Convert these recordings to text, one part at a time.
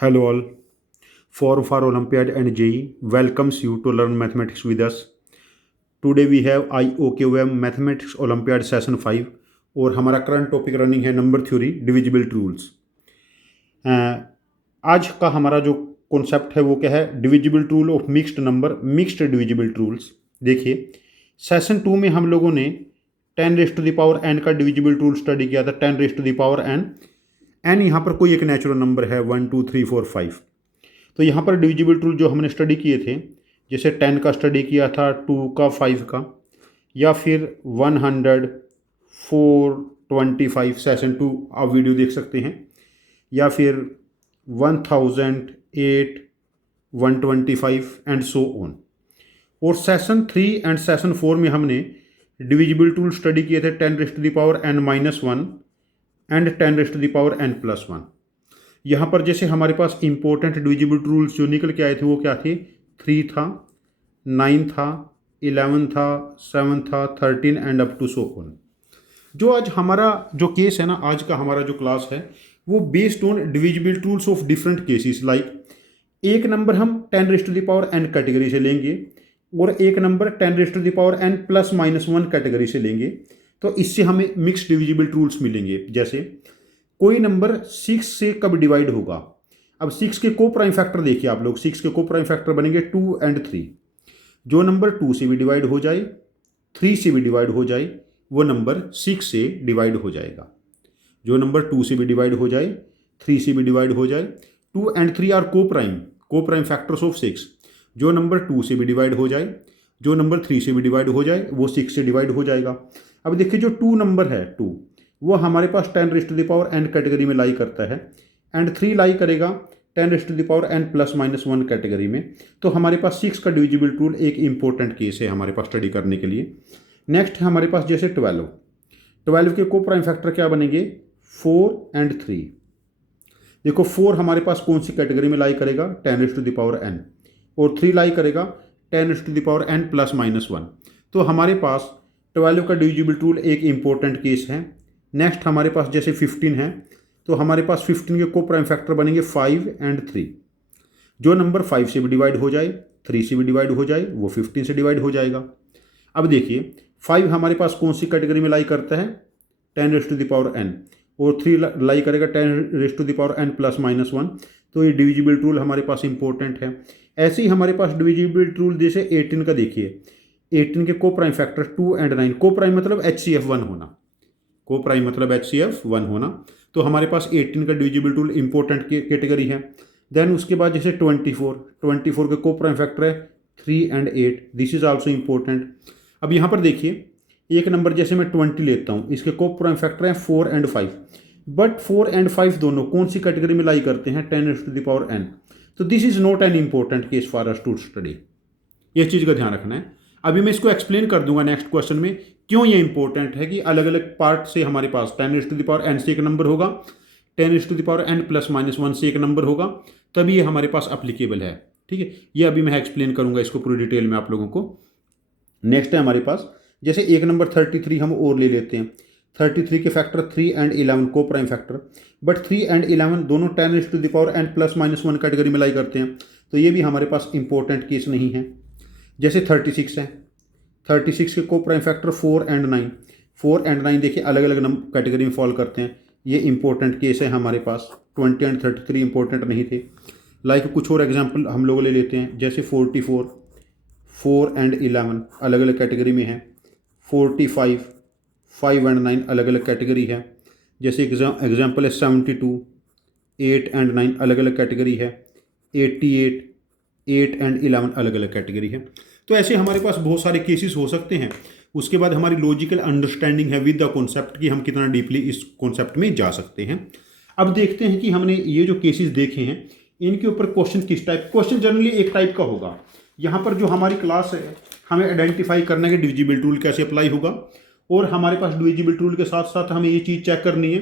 Hello all. Forum for Olympiad and JEE welcomes you to learn mathematics with us. Today we have IOKOM Mathematics Olympiad Session 5 और हमारा current topic running है number theory divisible rules. आज का हमारा जो concept है वो क्या है, divisible rule of mixed number, mixed divisible rules. देखिए सेशन 2 में हम लोगों ने 10⁻n का डिविजिबल रूल स्टडी किया था। 10⁻n एन यहाँ पर कोई एक नेचुरल नंबर है 1 2 3 4 5। तो यहाँ पर डिविजिबल रूल जो हमने स्टडी किए थे, जैसे 10 का स्टडी किया था, 2 का, 5 का, या फिर 100 425 सेशन 2 आप वीडियो देख सकते हैं, या फिर 1000 8 125 एंड सो ऑन। और सेशन 3 एंड सेशन 4 में हमने डिविजिबल रूल स्टडी किए थे 10⁻n-1 एंड 10⁻n+1। यहाँ पर जैसे हमारे पास इंपॉर्टेंट डिविजिबल रूल्स जो निकल के आए थे वो क्या थे, 3 था, 9 था, 11 था, 7 था, 13 and up to so on. जो आज हमारा जो केस है ना, आज का हमारा जो क्लास है वो based on divisible rules of different cases. Like एक नंबर हम 10⁻n कैटेगरी से लेंगे और एक नंबर 10⁻n+-1 कैटेगरी से लेंगे, तो इससे हमें मिक्स डिविजिबल रूल्स मिलेंगे। जैसे कोई नंबर 6 से कब डिवाइड होगा। अब 6 के को प्राइम फैक्टर देखिए आप लोग, 6 के को प्राइम फैक्टर बनेंगे 2 एंड 3। जो नंबर 2 से भी डिवाइड हो जाए, 3 से भी डिवाइड हो जाए, वो नंबर 6 से डिवाइड हो जाएगा। जो नंबर 2 से भी डिवाइड हो जाए, 3 से भी डिवाइड हो जाए, 2 एंड 3 आर को प्राइम फैक्टर्स ऑफ 6। जो नंबर 2 से भी डिवाइड हो जाए, जो नंबर 3 से भी डिवाइड हो जाए, वो 6 से डिवाइड हो जाएगा। अब देखिए जो 2 नंबर है 2, वो हमारे पास 10⁻n कैटेगरी में लाई करता है, एंड 3 लाई करेगा 10⁻n+-1 कैटेगरी में। तो हमारे पास 6 का डिविजिबल रूल एक इंपॉर्टेंट केस है हमारे पास स्टडी करने के लिए। नेक्स्ट है हमारे पास जैसे 12 के को प्राइम फैक्टर क्या बनेंगे, 4 एंड 3। देखो 4 हमारे पास कौन सी कैटेगरी में लाई करेगा, 10⁻n, और 3 लाई करेगा 10⁻n+-1। तो हमारे पास 12 का डिविजिबल रूल एक इंपॉर्टेंट केस है। नेक्स्ट हमारे पास जैसे 15 है, तो हमारे पास 15 के को प्राइम फैक्टर बनेंगे 5 एंड 3। जो नंबर 5 से भी डिवाइड हो जाए, 3 से भी डिवाइड हो जाए, वो 15 से डिवाइड हो जाएगा। अब देखिए 5 हमारे पास कौन सी कैटेगरी में लाई करता है, 10⁻n, और 3 लाई करेगा 10⁻n+-1। तो ये डिविजिबल रूल हमारे पास इंपॉर्टेंट है। ऐसे ही हमारे पास डिविजिबल रूल जैसे 18 का देखिए, 18 के को प्राइम फैक्टर 2 एंड 9। को प्राइम मतलब HCF1 होना, को प्राइम मतलब HCF1 होना। तो हमारे पास 18 का डिविजिबल रूल इंपॉर्टेंट कैटेगरी है। देन उसके बाद जैसे 24 का को प्राइम फैक्टर है 3 and 8, this is also important. अब यहाँ पर देखिए एक नंबर जैसे मैं 20 लेता हूँ, इसके को प्राइम फैक्टर है 4 एंड 5, बट 4 एंड 5 दोनों कौन सी कैटेगरी में लाई करते हैं, 10⁻n। तो this is not an important case for us to study. ये चीज़ का ध्यान रखना है। अभी मैं इसको एक्सप्लेन कर दूंगा नेक्स्ट क्वेश्चन में क्यों ये इंपॉर्टेंट है कि अलग अलग पार्ट से हमारे पास 10⁻n से एक नंबर होगा, 10⁻n+-1 से एक नंबर होगा, तभी ये हमारे पास अप्लीकेबल है। ठीक है, ये अभी मैं एक्सप्लेन करूंगा इसको पूरी डिटेल में आप लोगों को। नेक्स्ट है हमारे पास जैसे एक नंबर 33 हम और ले लेते हैं। 33 के फैक्टर 3 एंड 11 को प्राइम फैक्टर, बट 3 एंड 11 दोनों 10⁻n+-1 कैटेगरी में लाई करते हैं, तो ये भी हमारे पास इंपॉर्टेंट केस नहीं है। जैसे 36 है, 36 के को प्राइम फैक्टर 4 एंड 9, 4 एंड 9 देखिए अलग अलग कैटेगरी में फॉल करते हैं, ये इंपॉर्टेंट केस है हमारे पास। 20 एंड 33 इंपॉर्टेंट नहीं थे। लाइक कुछ और एग्जांपल हम लोग ले लेते हैं, जैसे 44, 4 एंड 11 अलग अलग कैटेगरी में है। 45, 5 एंड 9 अलग अलग कैटेगरी है। जैसे एग्जाम्पल है 72, 8 एंड 9 अलग अलग कैटेगरी है। 88, 8 एंड 11 अलग अलग कैटेगरी है। तो ऐसे हमारे पास बहुत सारे केसेस हो सकते हैं। उसके बाद हमारी लॉजिकल अंडरस्टैंडिंग है विद द कॉन्सेप्ट कि हम कितना डीपली इस कॉन्सेप्ट में जा सकते हैं। अब देखते हैं कि हमने ये जो केसेस देखे हैं इनके ऊपर क्वेश्चन किस टाइप, क्वेश्चन जनरली एक टाइप का होगा। यहाँ पर जो हमारी क्लास है हमें आइडेंटिफाई करना है कि डिविजिबल रूल कैसे अप्लाई होगा, और हमारे पास डिविजिबल रूल के साथ साथ हमें ये चीज़ चेक करनी है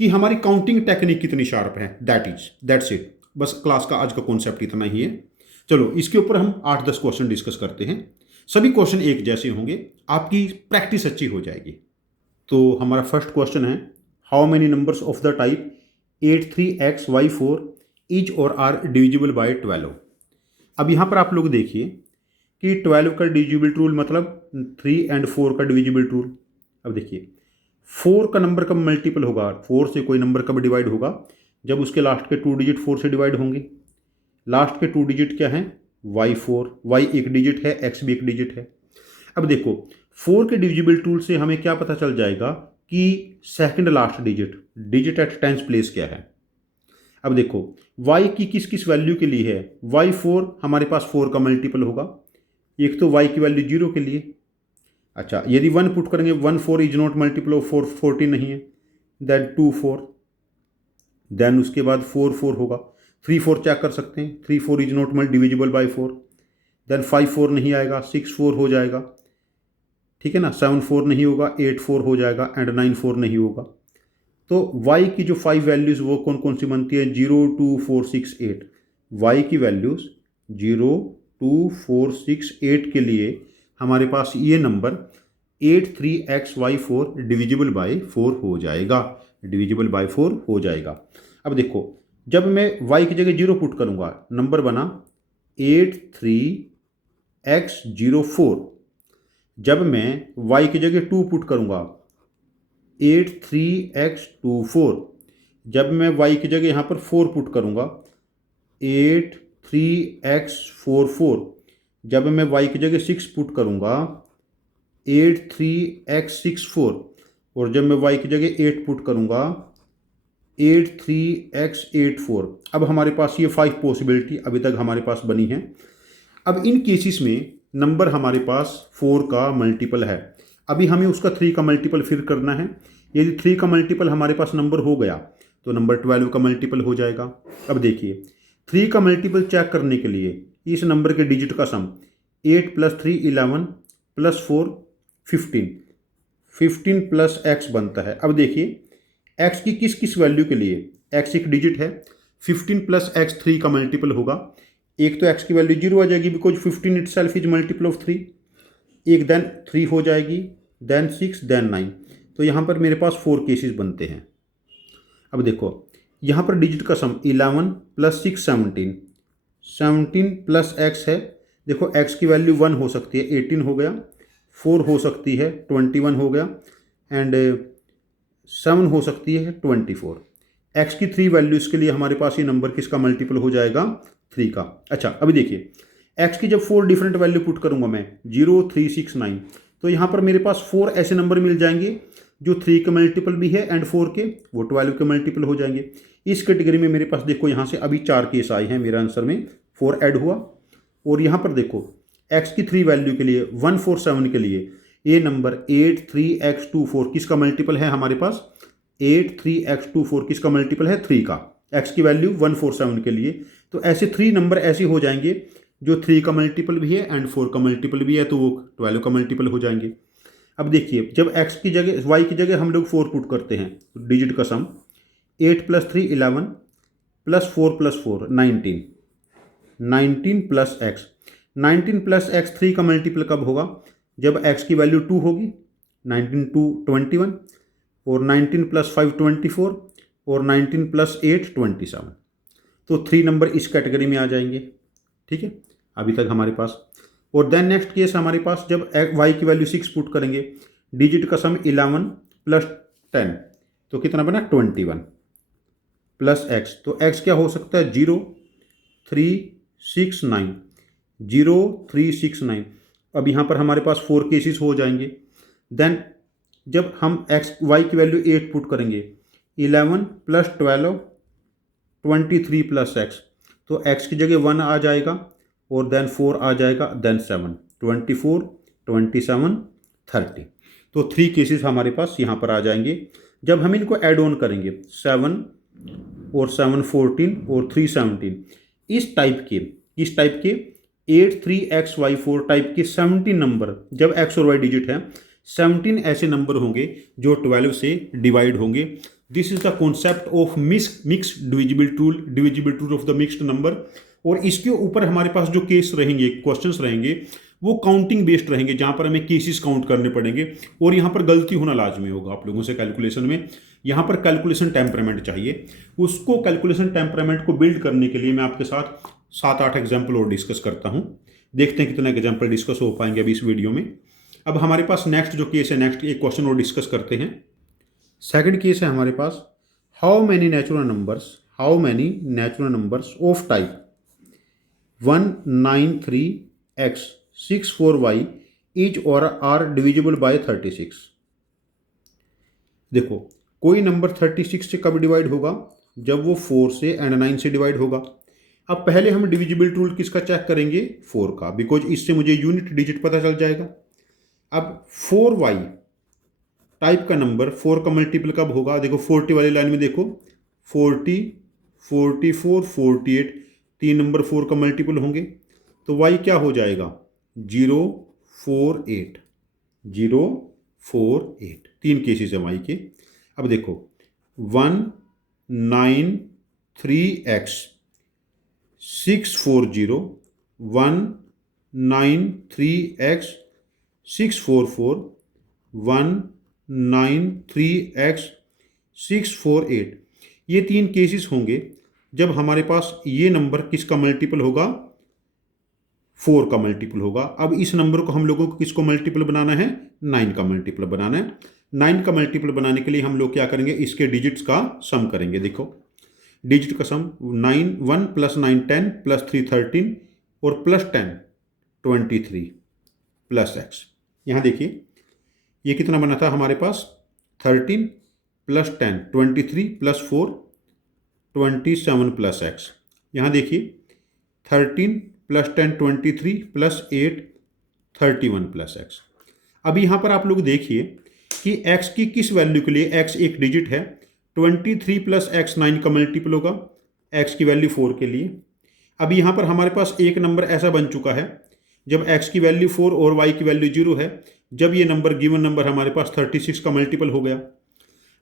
कि हमारी काउंटिंग टेक्निक कितनी शार्प है। That's it. बस क्लास का आज का कॉन्सेप्ट इतना ही है। चलो इसके ऊपर हम 8-10 क्वेश्चन डिस्कस करते हैं। सभी क्वेश्चन एक जैसे होंगे, आपकी प्रैक्टिस अच्छी हो जाएगी। तो हमारा फर्स्ट क्वेश्चन है, how many numbers of the type 83xy4 each और आर डिविजिबल बाय 12। अब यहाँ पर आप लोग देखिए कि 12 का डिविजिबल रूल मतलब 3 एंड 4 का डिविजिबल रूल। अब देखिए 4 का नंबर कब मल्टीपल होगा, 4 से कोई नंबर कब डिवाइड होगा, जब उसके लास्ट के 2 डिजिट 4 से डिवाइड होंगे। लास्ट के 2 डिजिट क्या हैं, y4, y एक डिजिट है, x भी एक डिजिट है। अब देखो 4 के डिविजिबल टूल से हमें क्या पता चल जाएगा कि second last digit at tens place क्या है। अब देखो y की किस किस वैल्यू के लिए है, y4 हमारे पास 4 का मल्टीपल होगा, एक तो y की वैल्यू 0 के लिए। अच्छा यदि 1 पुट करेंगे, 1 4 इज नॉट मल्टीपल ऑफ 4, 14 नहीं है, देन 2 4, देन उसके बाद 4 4 होगा, 3 4 चेक कर सकते हैं, 3 4 is not divisible by 4, then 5 4 नहीं आएगा, 6 4 हो जाएगा, ठीक है ना, 7 4 नहीं होगा, 8 4 हो जाएगा एंड 9 4 नहीं होगा। तो y की जो 5 वैल्यूज़ वो कौन कौन सी बनती है, 0 2 4 6 8। y की वैल्यूज़ 0 2 4 6 8 के लिए हमारे पास ये नंबर 83xy4 डिविजिबल बाय 4 हो जाएगा, डिविजिबल बाय 4 हो जाएगा। अब देखो जब मैं y की जगह 0 पुट करूँगा, नंबर बना 83x04। जब मैं y की जगह 2 पुट करूँगा, 83x24। जब मैं y की जगह यहाँ पर 4 पुट करूँगा, 83x44। जब मैं y की जगह 6 पुट करूँगा, 83x64। और जब मैं y की जगह 8 पुट करूँगा, 83x84। अब हमारे पास ये 5 पॉसिबिलिटी अभी तक हमारे पास बनी है। अब इन केसेस में नंबर हमारे पास 4 का मल्टीपल है, अभी हमें उसका 3 का मल्टीपल फिर करना है। यदि 3 का मल्टीपल हमारे पास नंबर हो गया तो नंबर 12 का मल्टीपल हो जाएगा। अब देखिए 3 का मल्टीपल चेक करने के लिए इस नंबर के डिजिट का सम 8 + 3 11 + 4 15, 15 + x बनता है। अब देखिए x की किस किस वैल्यू के लिए, x एक डिजिट है, 15 + x 3 का मल्टीपल होगा। एक तो x की वैल्यू 0 आ जाएगी because 15 itself is multiple of 3, एक देन 3 हो जाएगी, देन 6, देन 9। तो यहाँ पर मेरे पास 4 केसेस बनते हैं। अब देखो यहाँ पर डिजिट का सम 11 + 6 17, 17 + x है। देखो x की वैल्यू 1 हो सकती है, 18 हो गया, 4 हो सकती है, 21 हो गया, एंड 7 हो सकती है, 24। x की 3 वैल्यूज़ के लिए हमारे पास ये नंबर किसका मल्टीपल हो जाएगा, 3 का। अच्छा अभी देखिए x की जब 4 डिफरेंट वैल्यू पुट करूंगा मैं, 0 3 6 9, तो यहाँ पर मेरे पास 4 ऐसे नंबर मिल जाएंगे जो 3 के मल्टीपल भी है एंड 4 के वो 12 के मल्टीपल हो जाएंगे। इस कैटेगरी में मेरे पास देखो यहाँ से अभी 4 केस आए हैं, मेरे आंसर में 4 ऐड हुआ। और यहाँ पर देखो x की 3 वैल्यू के लिए 147 के लिए ये नंबर 83x24 किसका मल्टीपल है हमारे पास, 83x24 किसका मल्टीपल है, 3 का। x की वैल्यू 147 के लिए, तो ऐसे 3 नंबर ऐसे हो जाएंगे जो 3 का मल्टीपल भी है एंड 4 का मल्टीपल भी है, तो वो 12 का मल्टीपल हो जाएंगे। अब देखिए जब x की जगह y की जगह हम लोग 4 पुट करते हैं तो डिजिट का सम 8 + 3 11 + 4 + 4 19, 19 + x, 19 + x 3 का मल्टीपल कब होगा, जब x की वैल्यू 2 होगी, 19 2 21, और 19 + 5 24, और 19 + 8 27। तो 3 नंबर इस कैटेगरी में आ जाएंगे, ठीक है अभी तक हमारे पास। और देन नेक्स्ट केस हमारे पास जब y की वैल्यू 6 पुट करेंगे, डिजिट का सम 11 + 10, तो कितना बना 21 + x, तो x क्या हो सकता है 0 3 6 9, 0 3 6 9। अब यहाँ पर हमारे पास 4 केसेस हो जाएंगे। देन जब हम y की वैल्यू 8 पुट करेंगे, 11 + 12 23 + x, तो x की जगह 1 आ जाएगा और देन 4 आ जाएगा, देन 7 24 27 30। तो 3 केसेस हमारे पास यहाँ पर आ जाएंगे। जब हम इनको ऐड ऑन करेंगे 7 और 7 14 और 3 17, इस टाइप के 83xy4 टाइप के 17 नंबर, जब x और y डिजिट है 17 ऐसे नंबर होंगे जो 12 से डिवाइड होंगे। This is the concept of mixed divisible tool of the mixed number. और इसके ऊपर हमारे पास जो केस रहेंगे, क्वेश्चंस रहेंगे, वो काउंटिंग बेस्ड रहेंगे, जहाँ पर हमें केसेस काउंट करने पड़ेंगे और यहाँ पर गलती होना लाजमी होगा आप लोगों से कैलकुलेशन में। यहाँ पर कैलकुलेशन टेम्परामेंट चाहिए। उसको कैलकुलेशन टेम्परामेंट को बिल्ड करने के लिए मैं आपके साथ 7-8 एग्जाम्पल और डिस्कस करता हूँ। देखते हैं कितना एग्जाम्पल डिस्कस हो पाएंगे अभी इस वीडियो में। अब हमारे पास नेक्स्ट जो केस है, नेक्स्ट एक क्वेश्चन और डिस्कस करते हैं। सेकंड केस है हमारे पास, how many natural numbers of type 193x 64y each और आर डिविजिबल बाय 36। देखो, कोई नंबर 36 से कब डिवाइड होगा? जब वो 4 से एंड 9 से डिवाइड होगा। अब पहले हम डिविजिबल रूल किसका चेक करेंगे? 4 का, बिकॉज इससे मुझे यूनिट डिजिट पता चल जाएगा। अब 4y टाइप का नंबर 4 का मल्टीपल कब होगा? देखो 40 वाली लाइन में देखो, 40, 44, 48, 3 नंबर 4 का मल्टीपल होंगे, तो y क्या हो जाएगा? 048, 048। 3 केसेस है y के। अब देखो 193x 640, 193x 644, 193x 648। ये 3 केसेस होंगे जब हमारे पास ये नंबर किसका मल्टीपल होगा? 4 का मल्टीपल होगा। अब इस नंबर को हम लोगों को किसको मल्टीपल बनाना है? 9 का मल्टीपल बनाना है। 9 का मल्टीपल बनाने के लिए हम लोग क्या करेंगे? इसके डिजिट्स का सम करेंगे। देखो डिजिट का सम 9, 1 + 9 10 + 3 13 और +10 23 + x। यहाँ देखिए ये कितना बना था हमारे पास? 13 + 10 23 + 4 27 + x। यहाँ देखिए 13 + 10 23 + 8 31 + x। अब यहाँ पर आप लोग देखिए कि x की किस वैल्यू के लिए x एक डिजिट है। 23 + x 9 का मल्टीपल होगा, x की वैल्यू 4 के लिए। अब यहाँ पर हमारे पास एक नंबर ऐसा बन चुका है जब x की वैल्यू 4 और y की वैल्यू 0 है, जब ये नंबर गिवन नंबर हमारे पास 36 का मल्टीपल हो गया।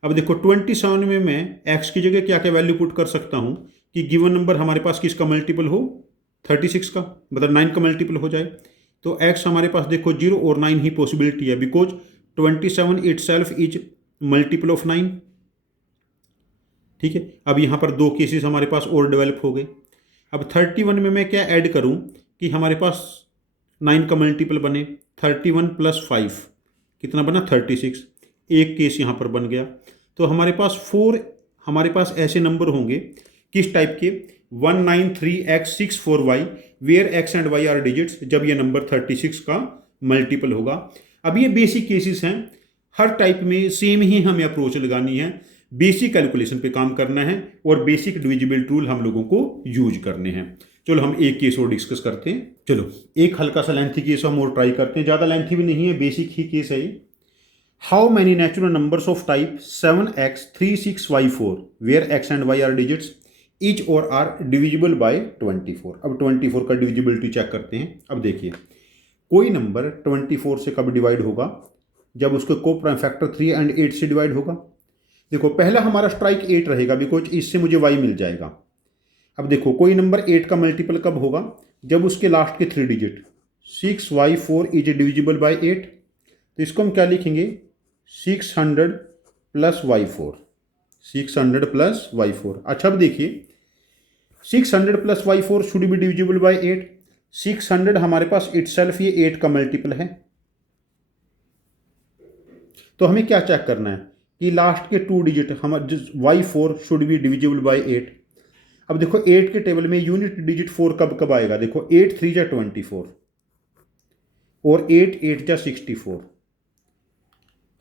अब देखो 27 में मैं x की जगह क्या क्या वैल्यू पुट कर सकता हूँ कि गिवन नंबर हमारे पास किसका मल्टीपल हो? 36 का, मतलब 9 का मल्टीपल हो जाए। तो x हमारे पास देखो 0 और 9 ही पॉसिबिलिटी है, because 27 itself is multiple of 9। ठीक है, अब यहाँ पर 2 केसेस हमारे पास और डेवलप हो गए। अब 31 में मैं क्या ऐड करूँ कि हमारे पास 9 का मल्टीपल बने? 31 + 5 कितना बना? 36। एक केस यहाँ पर बन गया। तो हमारे पास ऐसे नंबर होंगे किस टाइप के? 193x 64y where x and y are digits, जब ये नंबर 36 का मल्टीपल होगा। अब ये बेसिक केसेस हैं, हर टाइप में सेम ही हमें अप्रोच लगानी है, बेसिक कैलकुलेशन पे काम करना है और बेसिक डिविजिबल रूल हम लोगों को यूज करने हैं। चलो हम एक केस और डिस्कस करते हैं। चलो एक हल्का सा लेंथी केस हम और ट्राई करते हैं, ज़्यादा लेंथी भी नहीं है, बेसिक ही केस है ये। How many natural numbers of type 7x 36y4 where x and y are digits each और आर डिविजिबल बाय 24। अब 24 का डिविजिबिलिटी चेक करते हैं। अब देखिए कोई नंबर 24 से कब डिवाइड होगा? जब उसके को प्राइम फैक्टर 3 एंड 8 से डिवाइड होगा। देखो पहला हमारा स्ट्राइक 8 रहेगा, बिकॉज इससे मुझे y मिल जाएगा। अब देखो कोई नंबर 8 का मल्टीपल कब होगा? जब उसके लास्ट के 3 digit 6y4 is divisible by 8। तो इसको हम क्या लिखेंगे? 600 + y4, 600 + y4। अच्छा अब देखिए 600 + y4 should be divisible bye 8। 600 हमारे पास इटसेल्फ ये 8 का मल्टीपल है। तो हमें क्या चेक करना है कि लास्ट के 2 डिजिट हमारे y4 should be divisible bye 8। अब देखो 8 के टेबल में यूनिट डिजिट 4 कब कब आएगा? देखो 8 3 जा 24 और 8 8 जा 64।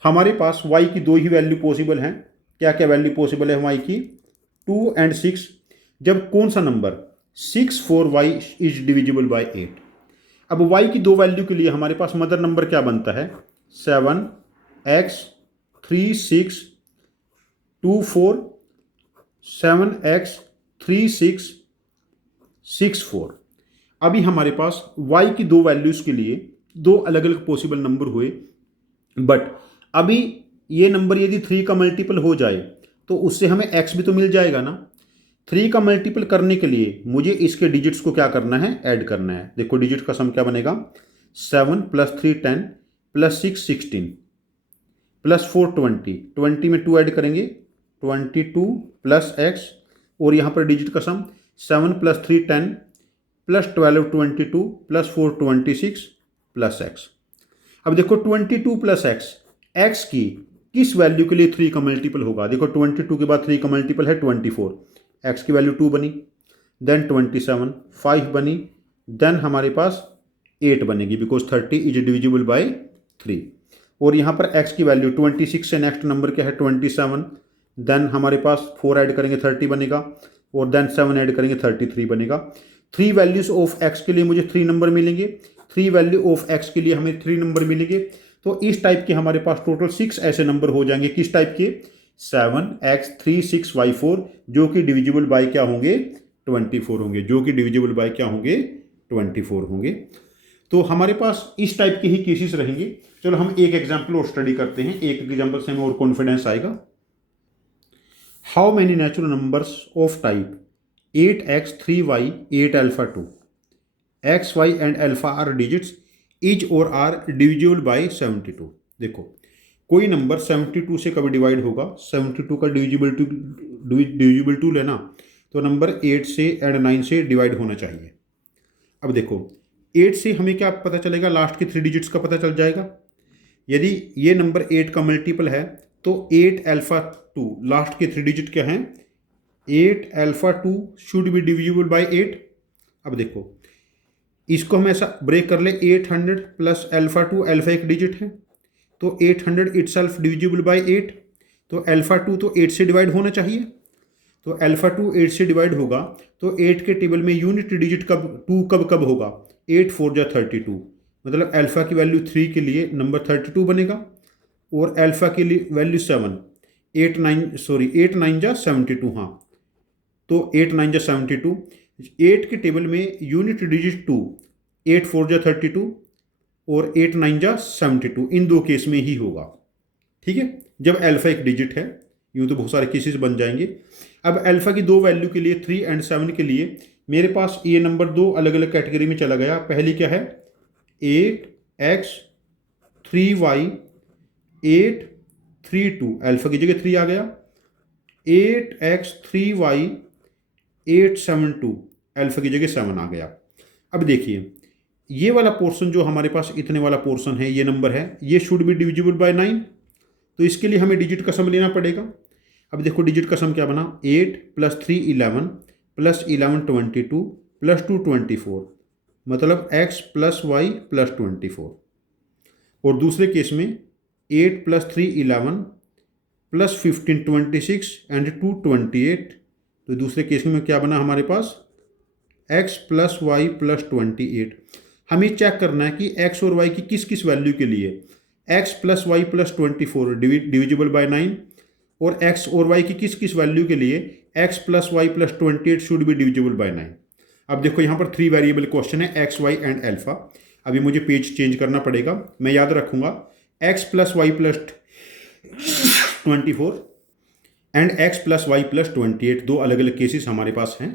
हमारे पास y की 2 ही वैल्यू पॉसिबल हैं। क्या क्या वैल्यू पॉसिबल है y की? 2 और 6। जब कौन सा number 64y is divisible by 8। अब y की 2 वैल्यू के लिए हमारे पास मदर नंबर क्या बनता है? 7x 36 24 7x 36 64। अभी हमारे पास y की 2 वैल्यूज के लिए 2 अलग अलग पॉसिबल नंबर हुए, बट अभी ये नंबर यदि 3 का मल्टीपल हो जाए तो उससे हमें x भी तो मिल जाएगा ना। 3 का मल्टीपल करने के लिए मुझे इसके डिजिट्स को क्या करना है? ऐड करना है। देखो डिजिट का सम क्या बनेगा? 7 + 3 10 + 6 16 + 4 20। 20 में 2 ऐड करेंगे 22 प्लस एक्स, और यहाँ पर डिजिट का सम 7 + 3 10 प्लस 12 22 प्लस 4 26 प्लस एक्स। अब देखो 22 प्लस एक्स, एक्स की किस वैल्यू के लिए 3 का मल्टीपल होगा? देखो 22 के बाद 3 का मल्टीपल है 24, एक्स की वैल्यू 2 बनी, देन 27 5 बनी, देन हमारे पास 8 बनेगी बिकॉज 30 इज डिविजिबल बाय 3। और यहाँ पर x की वैल्यू 26 से नेक्स्ट नंबर क्या है 27, देन हमारे पास 4 ऐड करेंगे 30 बनेगा, और देन 7 ऐड करेंगे 33 बनेगा। 3 वैल्यूज ऑफ x के लिए मुझे 3 नंबर मिलेंगे, 3 वैल्यू ऑफ x के लिए हमें 3 नंबर मिलेंगे। तो इस टाइप के हमारे पास टोटल 6 ऐसे नंबर हो जाएंगे। किस टाइप के? 7 x 3 6 y 4, जो कि डिविजिबल बाय क्या होंगे? 24 होंगे, जो कि डिविजिबल बाय क्या होंगे? 24 होंगे। तो हमारे पास इस टाइप के ही केसेस रहेंगे। चलो हम एक एग्जाम्पल और स्टडी करते हैं, एक एग्जाम्पल से हमें और कॉन्फिडेंस आएगा। How many natural numbers of type 8x 3y 8 alpha 2 x y and alpha are digits is और आर डिविजिबल बाय 72। देखो कोई नंबर 72 से कभी डिवाइड होगा, 72 का डिविजिबल टू लेना, तो नंबर 8 से एंड 9 से डिवाइड होना चाहिए। अब देखो 8 से हमें क्या पता चलेगा? लास्ट के 3 डिजिट्स का पता चल जाएगा। यदि ये नंबर 8 का मल्टीपल है तो 8 अल्फा 2, लास्ट के 3 डिजिट क्या हैं? 8 alpha 2 should be divisible bye 8। अब देखो इसको हम ऐसा ब्रेक कर ले, 800 प्लस अल्फा 2, अल्फा एक डिजिट है तो 800 इटसेल्फ डिविजिबल बाय 8, तो अल्फा 2 तो 8 से डिवाइड होना चाहिए। तो अल्फा 2 8 से डिवाइड होगा तो 8 के टेबल में यूनिट डिजिट कब 2 कब होगा? 8 4 जा 32, मतलब अल्फा की वैल्यू 3 के लिए नंबर 32 बनेगा, और अल्फा के लिए वैल्यू 7, 8 9 जा 72। हाँ, तो 8 9 जा 72, 8 के टेबल में यूनिट डिजिट 2, 8 4 जा 32 और 8 9 जा 72, इन दो केस में ही होगा। ठीक है, जब अल्फा एक डिजिट है, यूँ तो बहुत सारे केसेस बन जाएंगे। अब अल्फा की दो वैल्यू के लिए 3 एंड 7 के लिए मेरे पास ये नंबर दो अलग अलग कैटेगरी में चला गया। पहली क्या है? 8x 3y 8 3 2, अल्फा की जगह 3 आ गया। 8x 3y 8 7 2, अल्फा की जगह 7 आ गया। अब देखिए ये वाला पोर्शन जो हमारे पास इतने वाला पोर्शन है, ये नंबर है, ये शुड बी डिविजिबल बाय 9, तो इसके लिए हमें डिजिट का सम लेना पड़ेगा। अब देखो डिजिट का सम क्या बना? 8 + 3 11 प्लस 11 22 प्लस 2 24, मतलब x + y + 24। और दूसरे केस में 8 + 3 11 प्लस 15 26 एंड 2 28, तो दूसरे केस में क्या बना हमारे पास? x + y + 28। हमें चेक करना है कि x और y की किस किस वैल्यू के लिए x + y + 24 डिविजिबल बाय 9, और x और y की किस किस वैल्यू के लिए x + y + 28 should be divisible by 9। अब देखो यहाँ पर 3 वेरिएबल क्वेश्चन है, x y एंड अल्फा। अभी मुझे पेज चेंज करना पड़ेगा, मैं याद रखूंगा x + y + 24 and x + y + 28, दो अलग अलग केसेस हमारे पास हैं।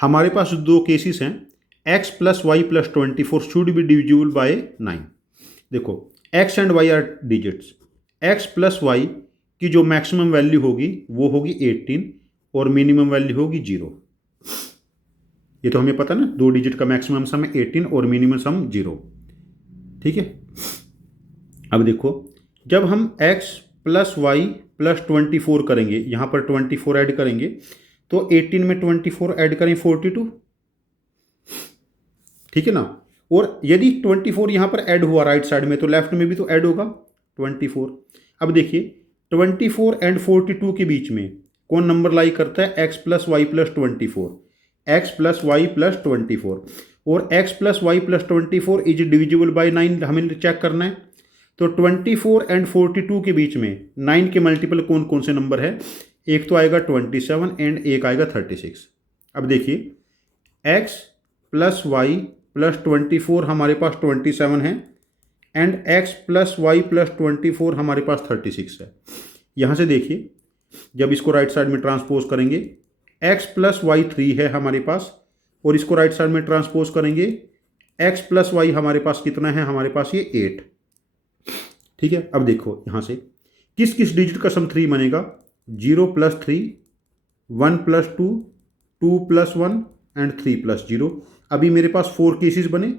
हमारे पास दो केसेस हैं, x + y + 24 should be divisible by 9। देखो x and y are digits, x + y की जो मैक्सिमम वैल्यू होगी वो होगी 18 और मिनिमम वैल्यू होगी 0। ये तो हमें पता ना, दो डिजिट का मैक्सिमम सम है 18 और मिनिमम सम 0। ठीक है, अब देखो जब हम x + y + 24 करेंगे, यहाँ पर 24 ऐड करेंगे, तो 18 में 24 ऐड करें 42, ठीक है ना। और यदि 24 यहाँ पर ऐड हुआ राइट साइड में, तो लेफ्ट में भी तो ऐड होगा 24। अब देखिए 24 एंड 42 के बीच में कौन नंबर लाई करता है? x + y + 24, x + y + 24, और x + y + 24 is divisible by 9 हमें चेक करना है। तो 24 एंड 42 के बीच में 9 के मल्टीपल कौन कौन से नंबर है? एक तो आएगा 27 एंड एक आएगा 36। अब देखिए x + y + 24 हमारे पास 27 है एंड x + y + 24 हमारे पास 36 है। यहाँ से देखिए जब इसको राइट साइड में ट्रांसपोज करेंगे, x + y 3 है हमारे पास, और इसको राइट साइड में ट्रांसपोज करेंगे, x + y हमारे पास कितना है? हमारे पास ये 8। ठीक है, अब देखो यहाँ से किस किस डिजिट का सम 3 बनेगा? 0+3, 1+2, 2+1 एंड 3+0। अभी मेरे पास 4 केसेस बने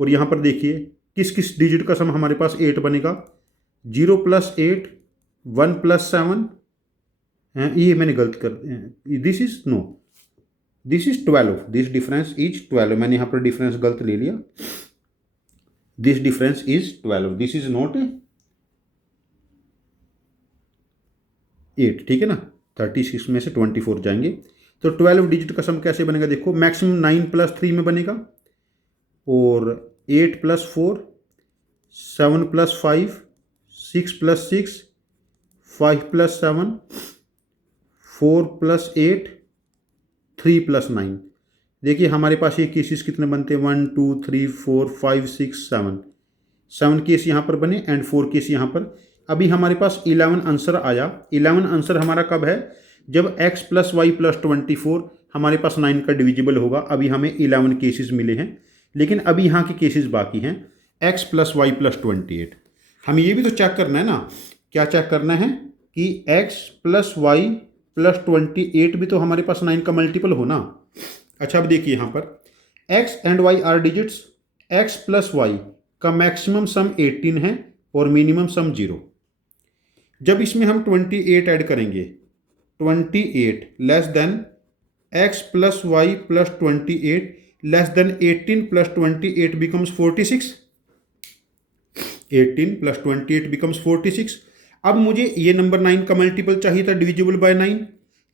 और यहाँ पर देखिए किस किस डिजिट का सम हमारे पास 8 बनेगा। 0+8, 1+7, ये मैंने गलत कर, this is no, this is 12, this difference is 12। मैंने यहाँ पर डिफरेंस गलत ले लिया, this difference is 12, this is not 8, ठीक है ना। 36 में से 24 जाएंगे तो 12 डिजिट का सम कैसे बनेगा देखो। मैक्सिमम 9+3 में बनेगा और 8+4, 7+5, 6+6, 5+7, 4+8, 3+9। देखिए हमारे पास ये केसेस कितने बनते हैं, 1 2 3 4 5 6 7 केस यहाँ पर बने एंड 4 केस यहाँ पर। अभी हमारे पास 11 आंसर आया। 11 आंसर हमारा कब है, जब x + y + 24 हमारे पास 9 का डिविजिबल होगा। अभी हमें 11 केसेस मिले हैं, लेकिन अभी यहाँ के केसेस बाकी हैं, x + y + 28। हमें ये भी तो चेक करना है ना, क्या चेक करना है कि x + y + 28 भी तो हमारे पास 9 का मल्टीपल हो ना। अच्छा अब देखिए यहाँ पर x and y are digits, x + y का मैक्सिमम सम 18 है और मिनिमम सम 0। जब इसमें हम 28 ऐड करेंगे, 28 less than x + y + 28 less than 18 + 28 becomes 46, 18 + 28 becomes 46। अब मुझे ये नंबर 9 का मल्टीपल चाहिए था डिविजिबल बाय 9,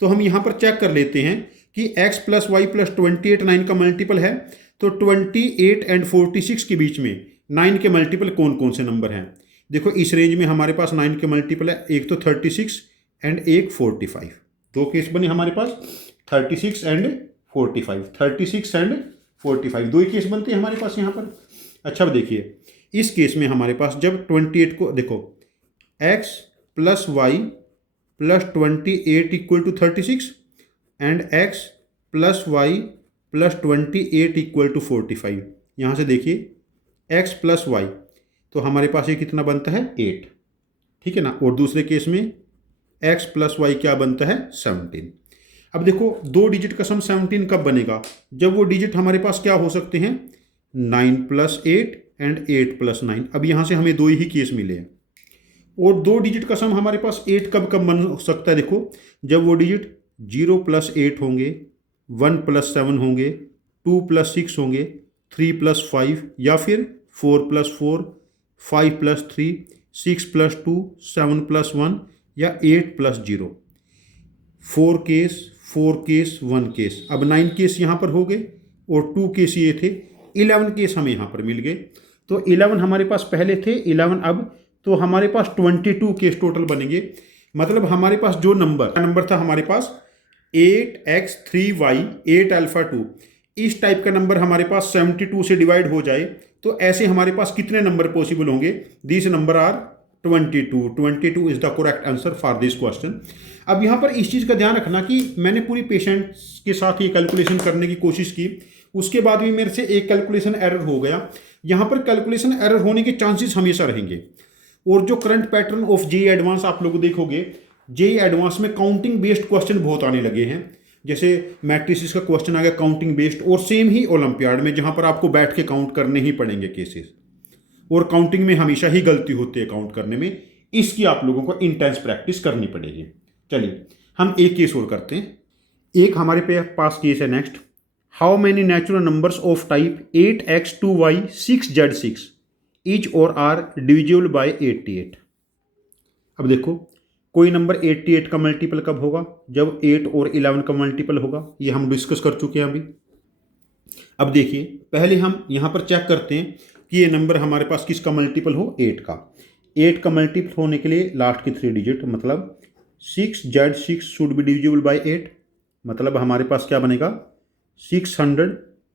तो हम यहाँ पर चेक कर लेते हैं कि x + y + 28 9 का मल्टीपल है, तो 28 एंड 46 के बीच में 9 के मल्टीपल कौन कौन से नंबर हैं। देखो इस रेंज में हमारे पास 9 के मल्टीपल है, एक तो 36 एंड एक 45। दो केस बने हमारे पास, 36 एंड 45, 36 एंड 45 दो ही केस बनते हैं हमारे पास यहाँ पर। अच्छा अब देखिए इस केस में हमारे पास जब 28 को देखो, x + y + 28 = 36 and x + y + 28 = 45। यहाँ से देखिए x + y, तो हमारे पास ये कितना बनता है 8, ठीक है ना। और दूसरे केस में x + y क्या बनता है 17। अब देखो दो डिजिट का सम 17 कब बनेगा, जब वो डिजिट हमारे पास क्या हो सकते हैं 9 + 8 एंड 8 + 9। अब यहाँ से हमें दो ही केस मिले हैं। और दो डिजिट का सम हमारे पास 8 कब कब बन सकता है देखो, जब वो डिजिट 0 + 8 होंगे, 1 + 7 होंगे, 2 + 6 होंगे, 3 + 5 या फिर 4 + 4, 5 + 3, 6 + 2, 7 + 1 या 8 + 0। 4 केस, 4 केस, 1 केस। अब 9 केस यहाँ पर हो गए और 2 केस ये थे, 11 केस हमें यहाँ पर मिल गए। तो 11 हमारे पास पहले थे, 11 अब, तो हमारे पास 22 केस टोटल बनेंगे। मतलब हमारे पास जो नंबर था हमारे पास 8x3y 8α2, इस टाइप का नंबर हमारे पास 72 से डिवाइड हो जाए तो ऐसे हमारे पास कितने नंबर पॉसिबल होंगे, this number are 22। 22 is the correct answer for this question. अब यहाँ पर इस चीज़ का ध्यान रखना कि मैंने पूरी पेशेंट्स के साथ ये कैलकुलेशन करने की कोशिश की, उसके बाद भी मेरे से एक कैलकुलेशन एरर हो गया। यहाँ पर कैलकुलेशन एरर होने के चांसेस हमेशा रहेंगे। और जो current pattern of JEE advance आप लोग देखोगे, जेईई एडवांस में काउंटिंग बेस्ड क्वेश्चन बहुत आने लगे हैं। जैसे मैट्रिसेस का क्वेश्चन आ गया काउंटिंग बेस्ड, और सेम ही ओलंपियाड में जहाँ पर आपको बैठ के काउंट करने ही पड़ेंगे केसेस, और काउंटिंग में हमेशा ही गलती होती है काउंट करने में। इसकी आप लोगों को इंटेंस प्रैक्टिस करनी पड़ेगी। चलिए हम एक केस और करते हैं। एक हमारे पास केस है next, how many natural numbers of type 8x2y 6z6 each और आर डिविजिबल बाय 88। अब देखो कोई नंबर 88 का मल्टीपल कब होगा, जब 8 और 11 का मल्टीपल होगा। ये हम डिस्कस कर चुके हैं अभी। अब देखिए पहले हम यहाँ पर चेक करते हैं कि ये नंबर हमारे पास किसका मल्टीपल हो, 8 का। 8 का मल्टीपल होने के लिए लास्ट की 3 डिजिट, मतलब 6z6 should be divisible bye 8। मतलब हमारे पास क्या बनेगा 600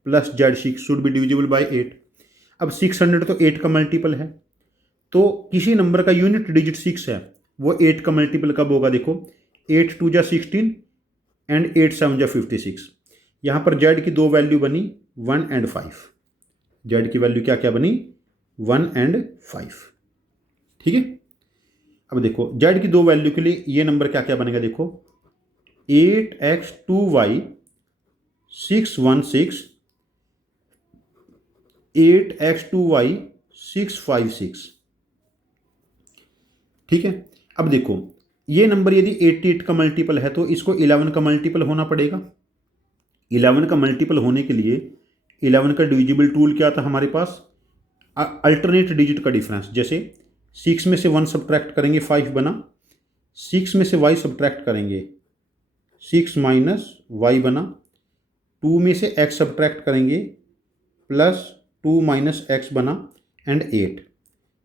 + z6 should be divisible bye 8। अब 600 तो 8 का मल्टीपल है, तो किसी नंबर का यूनिट डिजिट 6 है, वो 8 का मल्टीपल कब होगा देखो, 8 2 जा 16 एंड 8 7 जा 56। यहाँ पर z की दो वैल्यू बनी 1 एंड 5। z की वैल्यू क्या क्या बनी 1 एंड 5, ठीक है। अब देखो z की दो वैल्यू के लिए ये नंबर क्या क्या बनेगा, देखो 8x2y 616, 8x2y 656। ठीक है, अब देखो ये नंबर यदि 88 का मल्टीपल है तो इसको 11 का मल्टीपल होना पड़ेगा। 11 का मल्टीपल होने के लिए 11 का डिविजिबल टूल क्या था हमारे पास, अल्टरनेट डिजिट का डिफरेंस। जैसे 6 में से 1 सब्ट्रैक्ट करेंगे 5 बना, 6 में से y सब्ट्रैक्ट करेंगे 6 माइनस y बना, 2 में से x सब्ट्रैक्ट करेंगे प्लस 2 माइनस x बना एंड 8।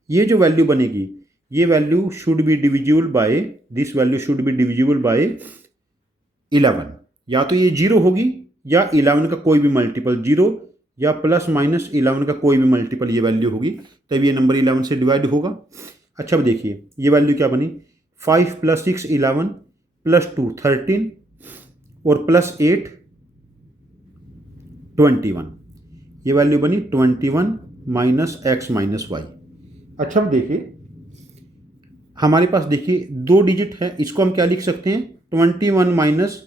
ये जो वैल्यू बनेगी ये value should be divisible bye, this value should be divisible bye 11। या तो ये 0 होगी या 11 का कोई भी मल्टीपल, 0 या प्लस माइनस 11 का कोई भी मल्टीपल ये वैल्यू होगी, तब ये नंबर 11 से डिवाइड होगा। अच्छा अब देखिए ये वैल्यू क्या बनी, 5 + 6 11 प्लस 2 13 और प्लस 8 21। ये वैल्यू बनी 21 माइनस x माइनस वाई। अच्छा अब देखिए हमारे पास देखिए 2 डिजिट है, इसको हम क्या लिख सकते हैं, 21 माइनस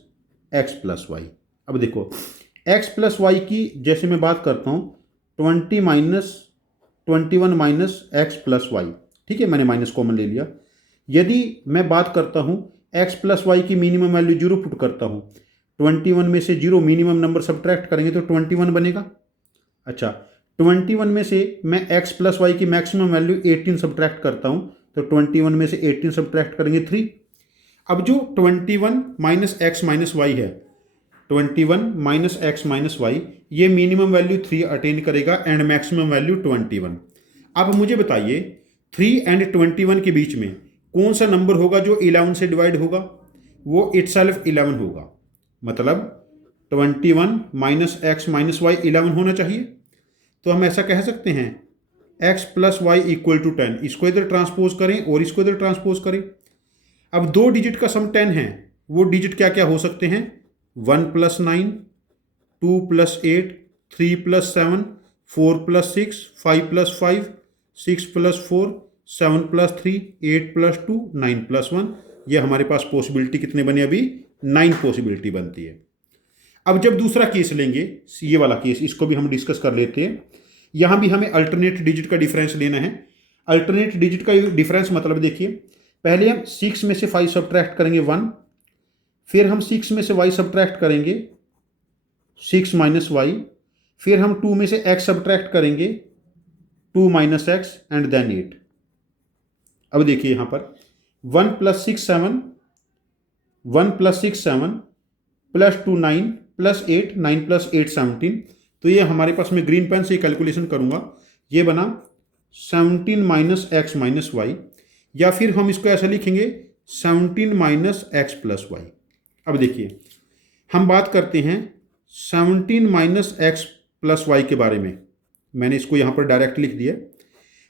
x प्लस वाई। अब देखो x प्लस वाई की जैसे मैं बात करता हूँ 21 माइनस x प्लस वाई, ठीक है, मैंने माइनस कॉमन ले लिया। यदि मैं बात करता हूँ x प्लस वाई की मिनिमम वैल्यू 0 पुट करता हूँ, 21 में से 0 मिनिमम नंबर सब्ट्रैक्ट करेंगे तो 21 बनेगा। अच्छा 21 में से मैं x प्लस वाई की मैक्सिमम वैल्यू 18 सब्ट्रैक्ट करता हूँ तो 21 में से 18 सब्ट्रैक्ट करेंगे 3। अब जो 21 माइनस एक्स माइनस वाई है, 21 माइनस एक्स माइनस वाई, ये मिनिमम वैल्यू 3 अटेन करेगा एंड मैक्सिमम वैल्यू 21। अब मुझे बताइए 3 एंड 21 के बीच में कौन सा नंबर होगा जो 11 से डिवाइड होगा, वो इटसेल्फ 11 होगा। मतलब 21 माइनस एक्स माइनस वाई 11 होना चाहिए। तो हम ऐसा कह सकते हैं x plus y equal to 10, इसको इधर ट्रांसपोज करें और इसको इधर ट्रांसपोज करें। अब 2 डिजिट का सम 10 है, वो डिजिट क्या क्या हो सकते हैं, 1 + 9, 2 + 8, 3 + 7, 4 + 6, 5 + 5, 6 + 4, 7 + 3, 8 + 2, 9 + 1। ये हमारे पास पॉसिबिलिटी कितने बने, अभी 9 पॉसिबिलिटी बनती है। अब जब दूसरा केस लेंगे, ये वाला केस, इसको भी हम डिस्कस कर लेते हैं। यहाँ भी हमें अल्टरनेट डिजिट का डिफरेंस लेना है। अल्टरनेट डिजिट का डिफरेंस मतलब देखिए, पहले हम 6 में से 5 सब्ट्रैक्ट करेंगे 1, फिर हम 6 में से y सब्ट्रैक्ट करेंगे 6 माइनस वाई, फिर हम 2 में से x सब्ट्रैक्ट करेंगे 2 माइनस एक्स एंड देन 8। अब देखिए यहाँ पर 1 + 6 7, 1 + 6 7 प्लस 2 9 प्लस 8, 9 + 8 17। तो ये हमारे पास, मैं ग्रीन पेन से कैलकुलेशन करूंगा, ये बना 17 माइनस एक्स माइनस वाई, या फिर हम इसको ऐसा लिखेंगे 17 माइनस एक्स प्लस वाई। अब देखिए हम बात करते हैं 17 माइनस एक्स प्लस वाई के बारे में। मैंने इसको यहाँ पर डायरेक्ट लिख दिया।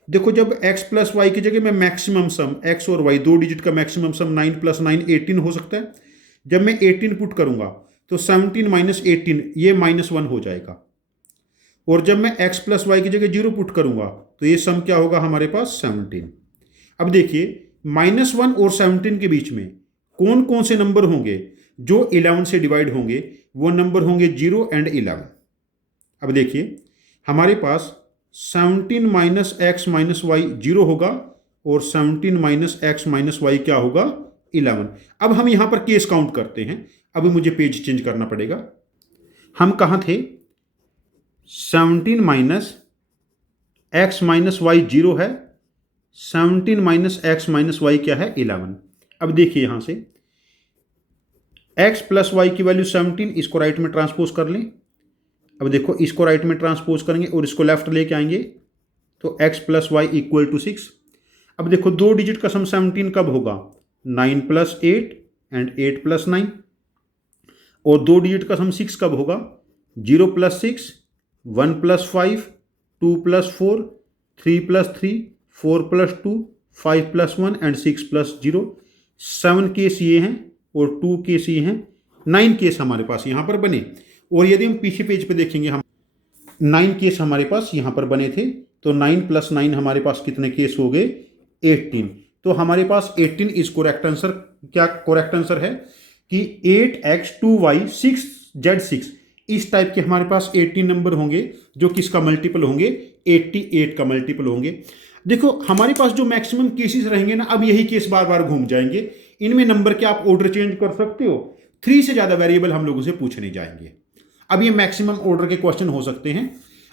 देखो जब x प्लस वाई की जगह मैं मैक्सिमम सम x और y 2 डिजिट का मैक्सिमम सम 9 + 9 18 हो सकता है। जब मैं 18 पुट करूंगा तो 17 माइनस 18 ये -1 हो जाएगा, और जब मैं x प्लस वाई की जगह 0 पुट करूंगा तो ये सम क्या होगा हमारे पास 17। अब देखिए -1 और 17 के बीच में कौन कौन से नंबर होंगे जो 11 से डिवाइड होंगे, वो नंबर होंगे 0 एंड 11। अब देखिए हमारे पास 17 माइनस एक्स माइनस वाई 0 होगा और 17 माइनस एक्स माइनस वाई क्या होगा 11। अब हम यहां पर केस काउंट करते हैं। अभी मुझे पेज चेंज करना पड़ेगा। हम कहां थे, 17 माइनस एक्स माइनस वाई 0 है, 17 माइनस एक्स माइनस वाई क्या है 11। अब देखिए यहां से x प्लस वाई की वैल्यू 17, इसको राइट में ट्रांसपोज कर लें। अब देखो इसको राइट में ट्रांसपोज करेंगे और इसको लेफ्ट लेके आएंगे तो x plus y equal to 6। अब देखो 2 डिजिट का सम 17 कब होगा, 9 + 8 एंड 8 + 9, और 2 डिजिट का सम 6 कब होगा, 0 + 6, 1 + 5, 2 + 4, 3 + 3, 4 + 2, 5 + 1 एंड 6 + 0। 7 केस ये हैं और 2 केस ये हैं, 9 केस हमारे पास यहाँ पर बने। और यदि हम पीछे पेज पे देखेंगे, हम 9 केस हमारे पास यहाँ पर बने थे, तो 9 + 9 हमारे पास कितने केस हो गए 18। तो हमारे पास 18 इज करेक्ट आंसर। क्या करेक्ट आंसर है कि 8x 2y 6z6, इस टाइप के हमारे पास 18 नंबर होंगे जो किसका मल्टीपल होंगे, 88 का मल्टीपल होंगे। देखो हमारे पास जो मैक्सिमम केसेस रहेंगे ना, अब यही केस बार बार घूम जाएंगे, इनमें नंबर के आप ऑर्डर चेंज कर सकते हो, 3 से ज़्यादा वेरिएबल हम लोगों से पूछने जाएंगे। अब ये मैक्सिमम ऑर्डर के क्वेश्चन हो सकते हैं।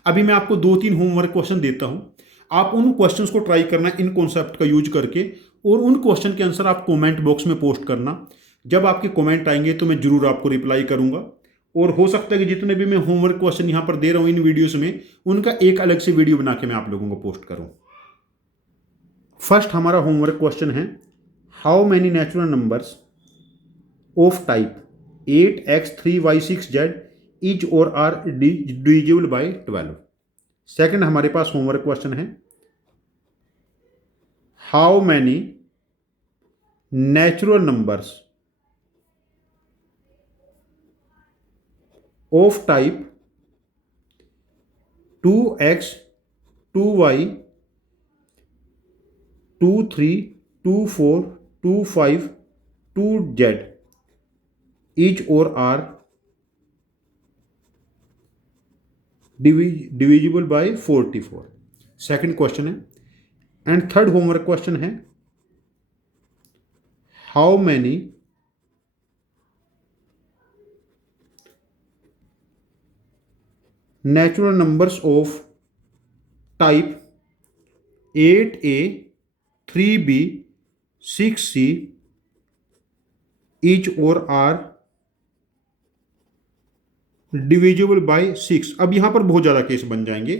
अभी मैं आपको 2-3 होमवर्क क्वेश्चन देता हूँ, आप उन क्वेश्चंस को ट्राई करना इन कॉन्सेप्ट का यूज करके, और उन क्वेश्चन के आंसर आप कमेंट बॉक्स में पोस्ट करना। जब आपके कमेंट आएंगे तो मैं जरूर आपको रिप्लाई करूंगा, और हो सकता है कि जितने भी मैं होमवर्क क्वेश्चन यहाँ पर दे रहा हूँ इन वीडियोस में, उनका एक अलग से वीडियो बना के मैं आप लोगों को पोस्ट करूँ। फर्स्ट हमारा होमवर्क क्वेश्चन है, how many natural numbers of type 8x 3y 6z is और आर डिविजिबल बाय 12। सेकंड हमारे पास होमवर्क क्वेश्चन है, how many natural numbers of type 2x 2y 2 3 2 4 2 5 2z each और are divisible by 44। Second question है। And third homework question है, how many natural numbers of type 8a 3b 6c each और are divisible bye 6। अब यहाँ पर बहुत ज़्यादा case बन जाएंगे,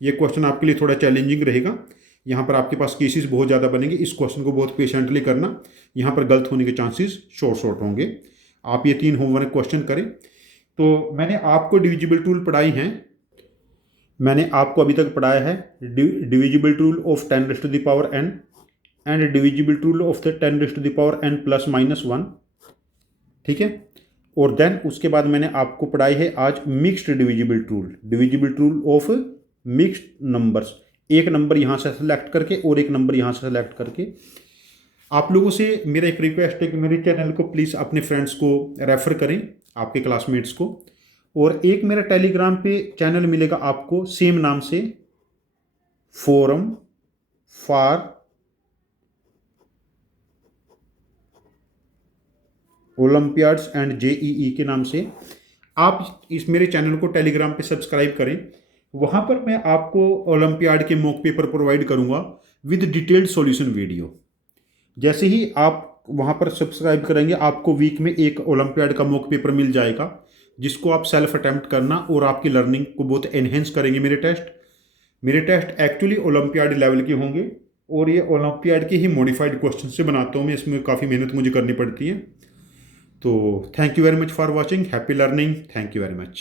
ये क्वेश्चन आपके लिए थोड़ा चैलेंजिंग रहेगा, यहाँ पर आपके पास केसेस बहुत ज़्यादा बनेंगे। इस क्वेश्चन को बहुत पेशेंटली करना, यहाँ पर गलत होने के चांसेस शॉर्ट होंगे। आप ये 3 होमवर्क क्वेश्चन करें। तो मैंने आपको डिविजिबल टूल पढ़ाई हैं, मैंने आपको अभी तक पढ़ाया है divisible tool of 10 raised to the power n and divisible tool of the 10 raised to the power n plus minus 1, ठीक है। और देन उसके बाद मैंने आपको पढ़ाई है आज mixed divisible tool of mixed numbers. एक नंबर यहाँ से सेलेक्ट करके और एक नंबर यहाँ से सेलेक्ट करके। आप लोगों से मेरा एक रिक्वेस्ट है कि मेरे चैनल को प्लीज़ अपने फ्रेंड्स को रेफ़र करें, आपके क्लासमेट्स को। और एक मेरा टेलीग्राम पे चैनल मिलेगा आपको सेम नाम से, forum for Olympiads and JEE के नाम से। आप इस मेरे चैनल को टेलीग्राम पे सब्सक्राइब करें, वहाँ पर मैं आपको ओलंपियाड के मॉक पेपर प्रोवाइड करूँगा विद डिटेल्ड सॉल्यूशन वीडियो। जैसे ही आप वहाँ पर सब्सक्राइब करेंगे, आपको वीक में एक ओलंपियाड का मॉक पेपर मिल जाएगा, जिसको आप सेल्फ अटेम्प्ट करना और आपकी लर्निंग को बहुत एनहेंस करेंगे। मेरे टेस्ट एक्चुअली ओलंपियाड लेवल के होंगे, और ये ओलंपियाड के ही मॉडिफाइड क्वेश्चन से बनाता हूँ मैं, इसमें काफ़ी मेहनत मुझे करनी पड़ती है। तो thank you very much for watching, happy learning, thank you very much.